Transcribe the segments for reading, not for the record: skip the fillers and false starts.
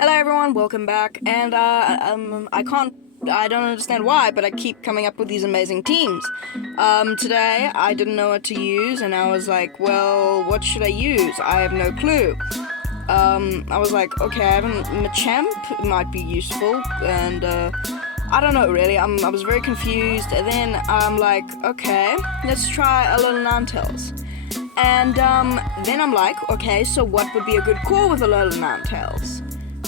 Hello everyone, welcome back, and I don't understand why, but I keep coming up with these amazing teams. Today, I didn't know what to use, and I was like, well, what should I use? I have no clue. I was like, okay, I have a Machamp, it might be useful, and, I don't know really, I was very confused, and then I'm like, okay, let's try a little Ninetales. And, then I'm like, okay, so what would be a good core with a little Ninetales?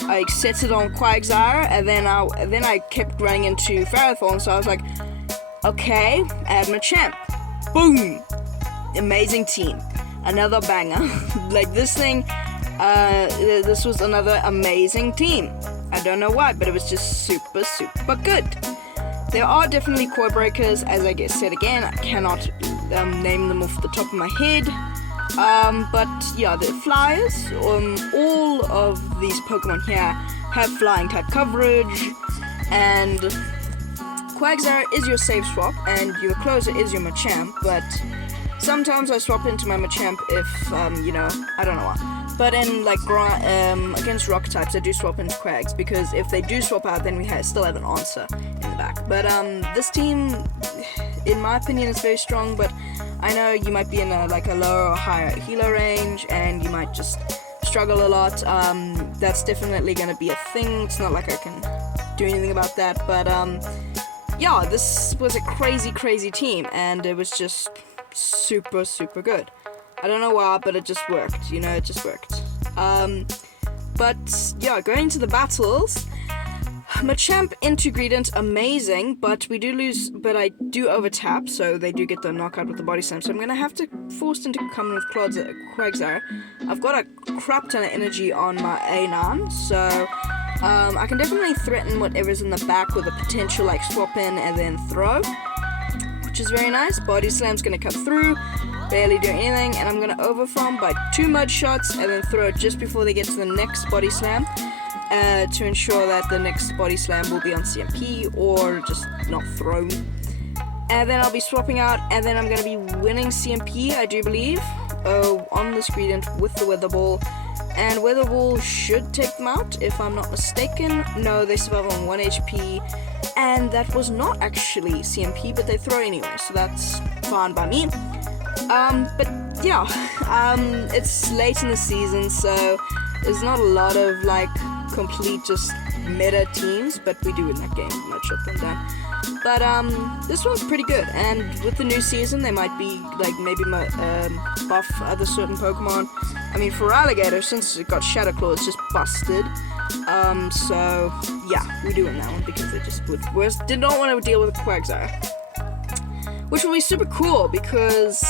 I set it on Quagsire, and then I kept running into Ferrothorn, so I was like, okay, add Machamp. Boom! Amazing team. Another banger. Like, this thing, this was another amazing team. I don't know why, but it was just super, super good. There are definitely core breakers, as I said again, I cannot name them off the top of my head. But yeah, the flyers, all of these Pokemon here have flying type coverage, and Quagsire is your safe swap, and your closer is your Machamp, but sometimes I swap into my Machamp if, I don't know why. But in, like, against rock types, I do swap into Quags, because if they do swap out, then we still have an answer in the back. But, this team, in my opinion, is very strong, but I know you might be in a lower or higher healer range, and you might just struggle a lot. That's definitely gonna be a thing. It's not like I can do anything about that, but, yeah, this was a crazy team, and it was just super, super good. I don't know why, but it just worked, it just worked. But, yeah, going to the battles, Machamp into Greedent, amazing, but we do lose, but I do overtap, so they do get the knockout with the body slam, so I'm gonna have to force them to come in with Quagsire. I've got a crap ton of energy on my A9, so I can definitely threaten whatever's in the back with a potential, like, swap in and then throw, which is very nice. Body slam's gonna come through, barely do anything, and I'm gonna overfarm by 2 mud shots and then throw it just before they get to the next body slam. To ensure that the next body slam will be on CMP or just not thrown. And then I'll be swapping out, and then I'm going to be winning CMP, I do believe, on this Greedent with the Weather Ball. And Weather Ball should take them out, if I'm not mistaken. No, they survive on 1 HP, and that was not actually CMP, but they throw anyway, so that's fine by me. But yeah, it's late in the season, so there's not a lot of, like, complete just meta teams, but we do in that game, might shut them down. But this one's pretty good, and with the new season they might be like maybe buff other certain Pokemon. I mean, for Alligator, since it got Shadow Claw, it's just busted. So yeah, we do in that one because they just did not want to deal with Quagsire, which will be super cool because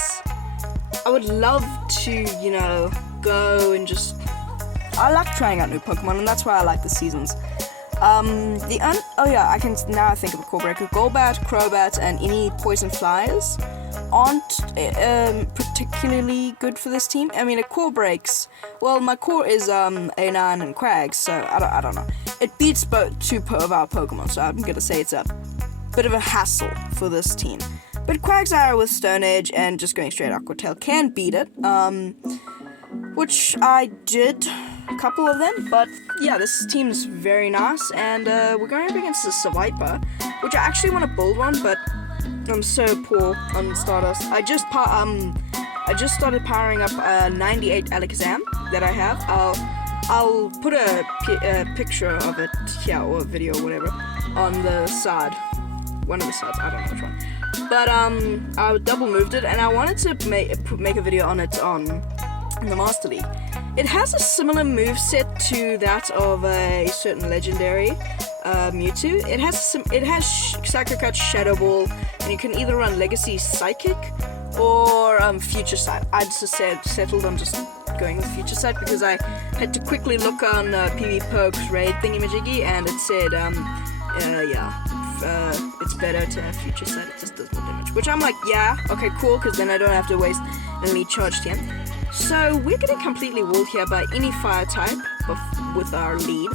I would love to, go and just, I like trying out new Pokemon, and that's why I like the seasons. I think of a core breaker. Golbat, Crobat, and any poison flyers aren't particularly good for this team. I mean, it core breaks. Well, my core is A9 and Quags, so I don't know. It beats two of our Pokemon, so I'm gonna say it's a bit of a hassle for this team. But Quagsire with Stone Edge and just going straight Aqua Tail can beat it. Which I did a couple of them, but yeah, this team's very nice, and we're going up against the Seviper, which I actually want to build one, but I'm so poor on Stardust. I just started powering up a 98 Alakazam that I have. I'll put a picture of it here, or a video or whatever, on the side. One of the sides, I don't know which one. But I double moved it, and I wanted to make a video on it in the Master League. It has a similar moveset to that of a certain legendary Mewtwo. It has Psycho Cut, Shadow Ball, and you can either run Legacy Psychic or Future Sight. I just settled on just going with Future Sight because I had to quickly look on PV Poke's raid thingy-majiggy, and it said, it's better to have Future Sight, it just does more damage. Which I'm like, yeah, okay, cool, because then I don't have to waste an elite charge TM. So we're getting completely walled here by any fire type with our lead.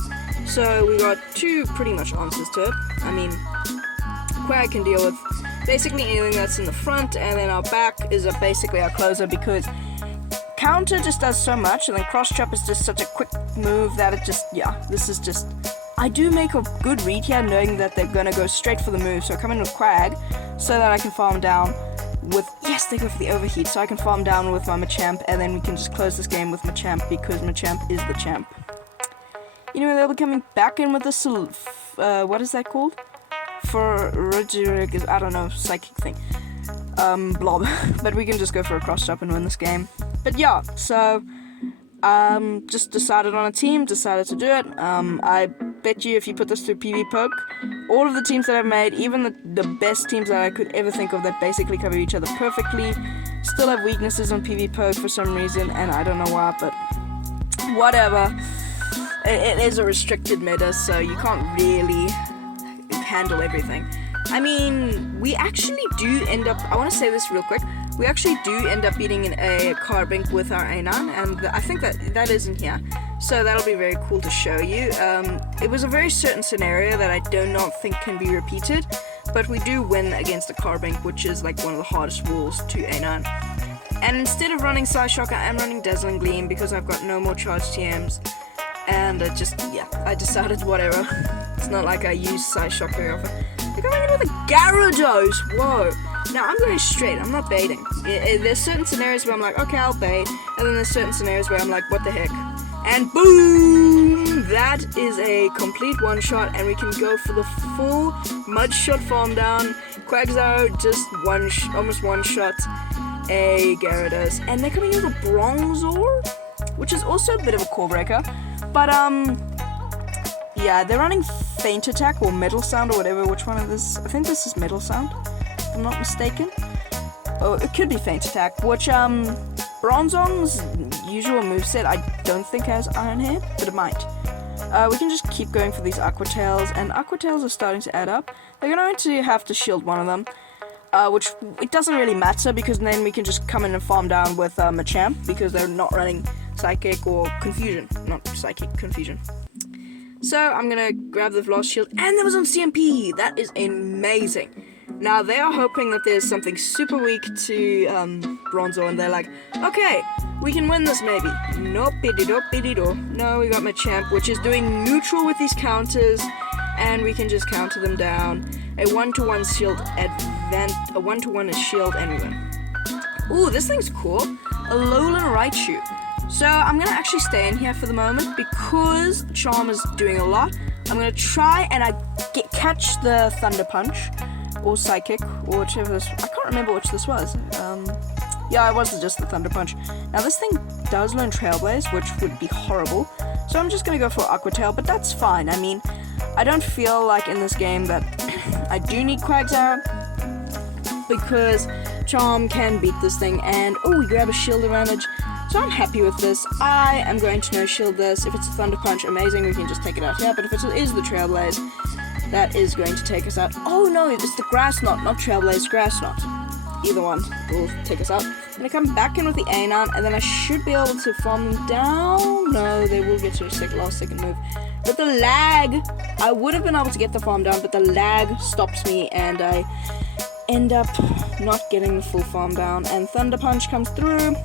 So we got 2 pretty much answers to it. I mean, Quag can deal with basically anything that's in the front, and then our back is basically our closer, because counter just does so much, and then cross chop is just such a quick move that it just, yeah, this is just... I do make a good read here, knowing that they're gonna go straight for the move, so I come in with Quag, so that I can farm down with... Yes, they go for the overheat, so I can farm down with my Machamp, and then we can just close this game with Machamp, because Machamp is the champ. Anyway, they'll be coming back in with this, what is that called? For I don't know, psychic thing. Blob. But we can just go for a cross chop and win this game. But yeah, so just decided on a team, decided to do it. I bet you if you put this through PV Poke, all of the teams that I've made, even the best teams that I could ever think of that basically cover each other perfectly, still have weaknesses on PV Poke for some reason, and I don't know why, but whatever. It is a restricted meta, so you can't really handle everything. I mean, we actually do end up, I want to say this real quick, we actually do end up beating a Carbink with our A9, and I think that is in here, so that'll be very cool to show you. It was a very certain scenario that I do not think can be repeated, but we do win against a Carbink, which is like one of the hardest walls to A9. And instead of running Psyshock, I am running Dazzling Gleam because I've got no more charged TMs, and I decided whatever. It's not like I use Psyshock very often. They're coming in with a Gyarados! Whoa! Now, I'm going straight. I'm not baiting. There's certain scenarios where I'm like, okay, I'll bait. And then there's certain scenarios where I'm like, what the heck? And boom! That is a complete one-shot, and we can go for the full Mudshot farm down. Quagsire just almost one-shot a Gyarados. And they're coming in with a Bronzor, which is also a bit of a core breaker. But, yeah, they're running Feint Attack or Metal Sound or whatever. Which one of this? I think this is Metal Sound, if I'm not mistaken. Oh, it could be Feint Attack, which, Bronzong's usual moveset I don't think has Iron Head, but it might. We can just keep going for these Aqua Tails, and Aqua Tails are starting to add up. They're going to have to shield one of them, which it doesn't really matter because then we can just come in and farm down with Machamp because they're not running Psychic or Confusion. Not Psychic, Confusion. So I'm going to grab the Blast Shield, and that was on CMP! That is amazing! Now they are hoping that there's something super weak to Bronzor, and they're like, okay, we can win this maybe. Nope, biddy-do. No, we got Machamp, which is doing neutral with these counters, and we can just counter them down. A 1-to-1 shield a 1-to-1 is shield, and we win. Ooh, this thing's cool. A Alolan Raichu. So I'm gonna actually stay in here for the moment because Charm is doing a lot. I'm gonna try and catch the Thunder Punch or Psychic or whichever this. I can't remember which this was. Yeah, it was just the Thunder Punch. Now this thing does learn Trailblaze, which would be horrible. So I'm just gonna go for Aqua Tail, but that's fine. I mean, I don't feel like in this game that I do need Quagsire because Charm can beat this thing. And oh, we grab a Shield advantage. So I'm happy with this. I am going to no-shield this. If it's a Thunder Punch, amazing, we can just take it out here. But if it is the Trailblaze, that is going to take us out. Oh no, it's the Grass Knot, not Trailblaze, Grass Knot. Either one will take us out. I'm going to come back in with the A9, and then I should be able to farm them down. No, they will get to a last second move. But the lag, I would have been able to get the farm down, but the lag stops me, and I end up not getting the full farm down. And Thunder Punch comes through,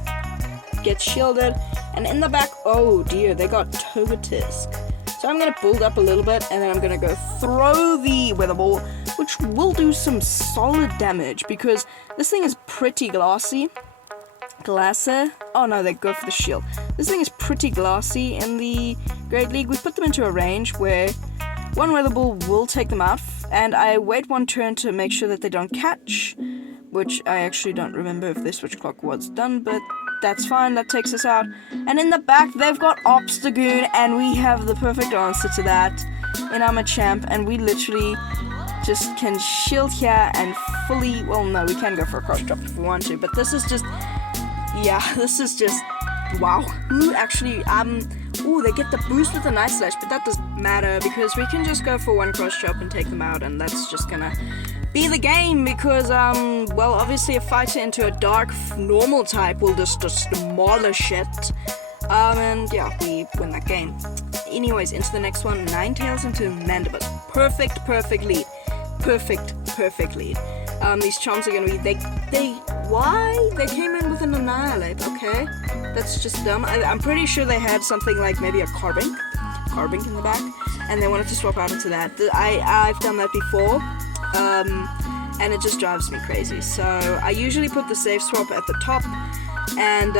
gets shielded, and in the back, oh dear, they got Togetisk. So I'm going to build up a little bit, and then I'm going to go throw the Weather Ball, which will do some solid damage, because this thing is pretty glassy. Oh no, they go for the shield. This thing is pretty glassy in the Great League. We put them into a range where one Weather Ball will take them out, and I wait one turn to make sure that they don't catch, which I actually don't remember if their switch clock was done, but that's fine, that takes us out. And in the back, they've got Obstagoon, and we have the perfect answer to that in our Machamp, and we literally just can shield here and fully, well, no, we can go for a cross drop if we want to, but this is just, yeah, this is just, wow. Ooh, actually, ooh, they get the boost with the Night Slash, but that doesn't matter, because we can just go for one cross drop and take them out, and that's just gonna be the game, because, well, obviously a fighter into a dark normal type will just demolish it, and yeah, we win that game. Anyways, into the next one, Ninetales into Mandibus. Perfect lead. Perfect lead. These charms are gonna be, why they came in with an Annihilate. Okay, that's just dumb. I'm pretty sure they had something like maybe a Carbink in the back, and they wanted to swap out into that. I've done that before, and it just drives me crazy. So I usually put the safe swap at the top, and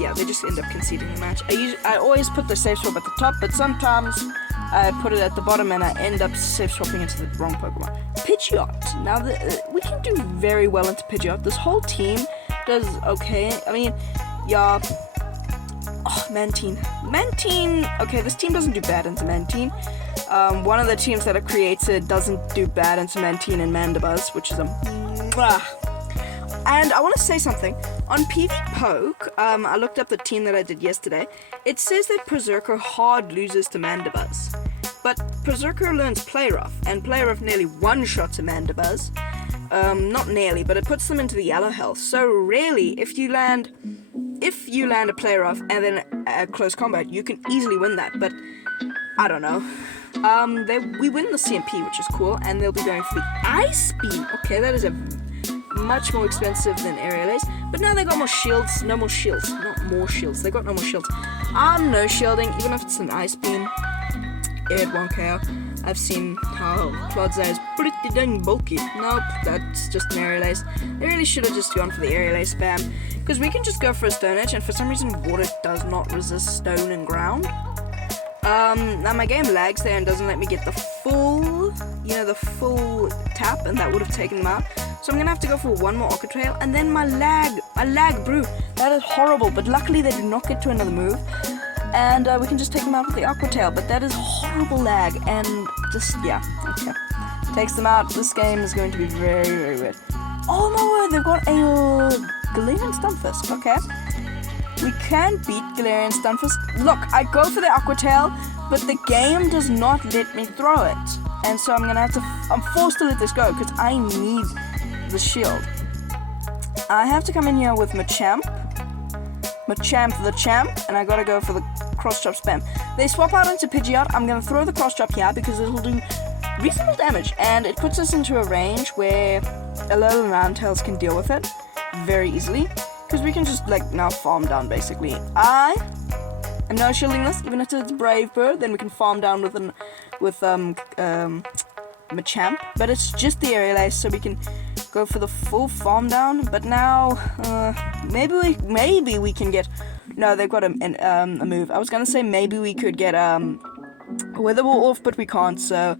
yeah, they just end up conceding the match. I always put the safe swap at the top, but sometimes I put it at the bottom and I end up safe swapping into the wrong Pokemon. Pidgeot. Now, we can do very well into Pidgeot. This whole team does okay. I mean, yeah. Oh, Mantine. Okay, this team doesn't do bad into Mantine. One of the teams that it created doesn't do bad into Mantine and Mandibuzz, which is a mwah. And I want to say something. On PV Poke, I looked up the team that I did yesterday. It says that Berserker hard loses to Mandibuzz. But Berserker learns Play Rough, and Play Rough nearly one-shots a Mandibuzz. Not nearly, but it puts them into the yellow health. So really, if you land a Play Rough and then a close combat, you can easily win that. But I don't know. We win the CMP, which is cool, and they'll be going for the Ice Beam. Okay, that is a much more expensive than Aerial Ace, but now they got more shields. No more shields, not more shields. They got no more shields. I'm no shielding, even if it's an Ice Beam. It won't KO. I've seen how Clodsire is pretty dang bulky. Nope, that's just an Aerial Ace. They really should have just gone for the Aerial Ace spam, because we can just go for a Stone Edge, and for some reason water does not resist stone and ground. Now my game lags there and doesn't let me get the full tap, and that would have taken them out. So I'm gonna have to go for one more Aqua Trail, and then my lag brew. That is horrible, but luckily they do not get to another move, and we can just take them out with the Aqua Tail. But that is horrible lag, and just yeah, okay, takes them out. This game is going to be very, very weird. Oh my word, they've got a Galarian Stunfisk. Okay. We can beat Galarian Stunfisk. Look, I go for the Aqua Tail, but the game does not let me throw it. And so I'm forced to let this go, because I need the shield. I have to come in here with Machamp the Champ, and I gotta go for the Cross Chop spam. They swap out into Pidgeot. I'm gonna throw the Cross Chop here, because it'll do reasonable damage, and it puts us into a range where Alolan Roundtails can deal with it very easily. Because we can just, now farm down, basically. I am no shielding this, even if it's Brave Bird, then we can farm down with Machamp. But it's just the Aerial Ace, so we can go for the full farm down. But now, maybe we can get... No, they've got a move. I was gonna say maybe we could get Wither Ball off, but we can't, so...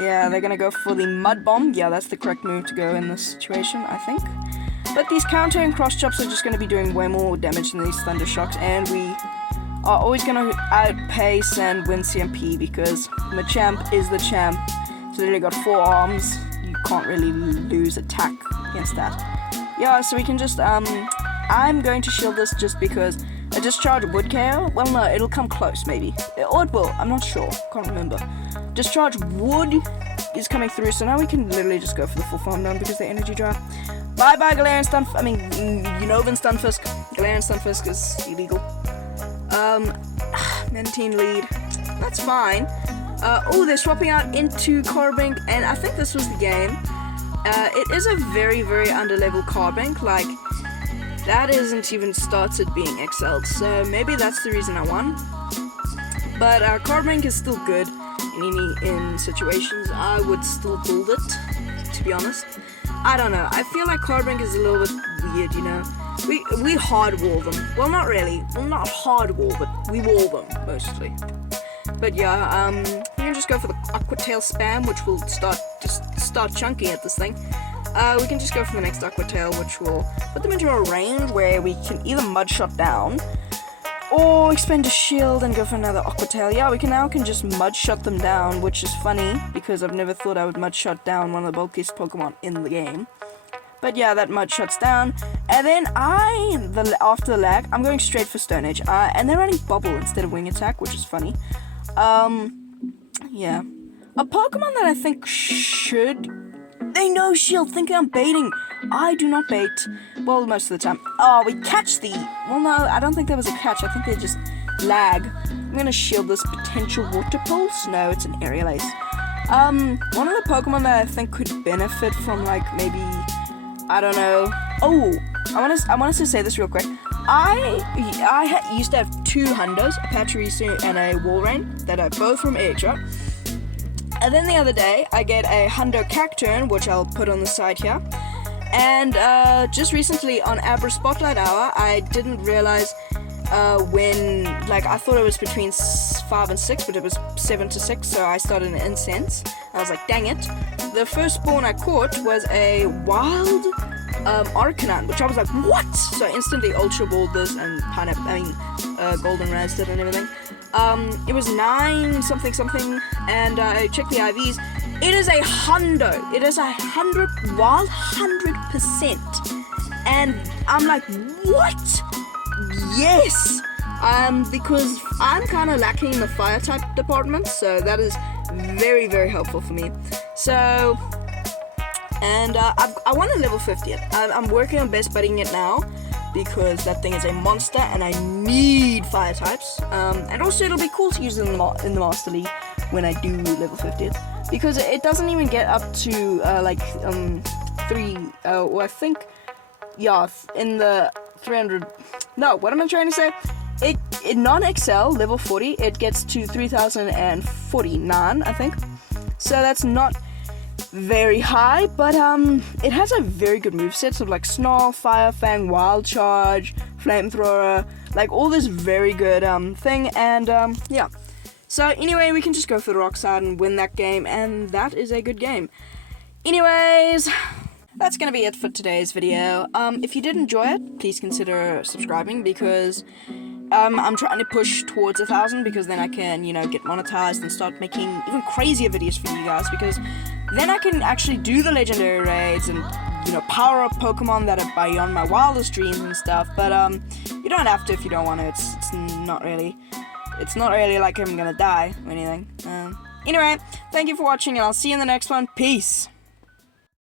Yeah, they're gonna go for the Mud Bomb. Yeah, that's the correct move to go in this situation, I think. But these counter and cross chops are just going to be doing way more damage than these Thunder Shocks, and we are always going to outpace and win CMP, because Machamp is the champ. It's literally got 4 arms. You can't really lose attack against that. Yeah, so we can just, I'm going to shield this just because a Discharge would KO. Well, no, it'll come close, maybe. Or it will, I'm not sure, can't remember. Discharge would is coming through, so now we can literally just go for the full farm down because the energy drop. Bye-bye, Galarian Unova Stunfisk. Galarian Stunfisk is illegal. Mantine lead. That's fine. They're swapping out into Carbink, and I think this was the game. It is a very, very underlevel Carbink. Like, that isn't even started being excelled, so maybe that's the reason I won. But Carbink is still good in situations. I would still build it, to be honest. I don't know. I feel like Carbink is a little bit weird, you know. We hard wall them. Well, not really. Well, not hard wall, but we wall them mostly. But yeah, we can just go for the Aqua Tail spam, which will start chunking at this thing. We can just go for the next Aqua Tail, which will put them into a range where we can either Mud Shot down or expend a shield and go for another Aqua Tail. Yeah, we can just Mud Shot them down, which is funny, because I've never thought I would Mud Shot down one of the bulkiest Pokemon in the game. But yeah, that Mud Shot's down. And then after the lag, I'm going straight for Stone Edge. And they're running Bubble instead of Wing Attack, which is funny. Yeah. A Pokemon that I think should... They no shield, thinking I'm baiting. I do not bait. Well, most of the time. Oh, we catch the... Well, no, I don't think that was a catch. I think they just lag. I'm going to shield this potential Water Pulse. No, it's an Aerial Ace. One of the Pokemon that I think could benefit from, like, maybe... I don't know. Oh, I want to say this real quick. I used to have 2 hundos, a Pachirisu and a Walrein, that are both from AHR. And then the other day, I get a hundo Cacturn, which I'll put on the side here. And just recently on Abra Spotlight Hour, I didn't realize when, like, I thought it was between 5 and 6, but it was 7 to 6, so I started an incense. I was like, dang it. The first spawn I caught was a wild Arcanine, which I was like, what? So I instantly ultra balled this and golden razzed it and everything. It was 9 something something, and I checked the IVs. It is a hundo. It is 100%. And I'm like, what? Yes! Because I'm kind of lacking in the fire type department, so that is very, very helpful for me. So, and I want to level 50 it. I'm working on best budding it now, because that thing is a monster and I need fire types. And also it'll be cool to use it in the Master League when I do level 50 it, because it doesn't even get up to 3, or I think, yeah, in the 300, no, what am I trying to say? It non-XL, level 40, it gets to 3049, I think. So that's not very high, but it has a very good moveset, so like Snarl, Fire Fang, Wild Charge, Flamethrower, like all this very good thing, and yeah. So anyway, we can just go for the rock side and win that game, and that is a good game. Anyways, that's gonna be it for today's video. If you did enjoy it, please consider subscribing, because I'm trying to push towards 1,000, because then I can, get monetized and start making even crazier videos for you guys, because then I can actually do the legendary raids and, power up Pokemon that are beyond my wildest dreams and stuff. But you don't have to if you don't want to. It's not really like I'm gonna die or anything. Anyway, thank you for watching, and I'll see you in the next one. Peace.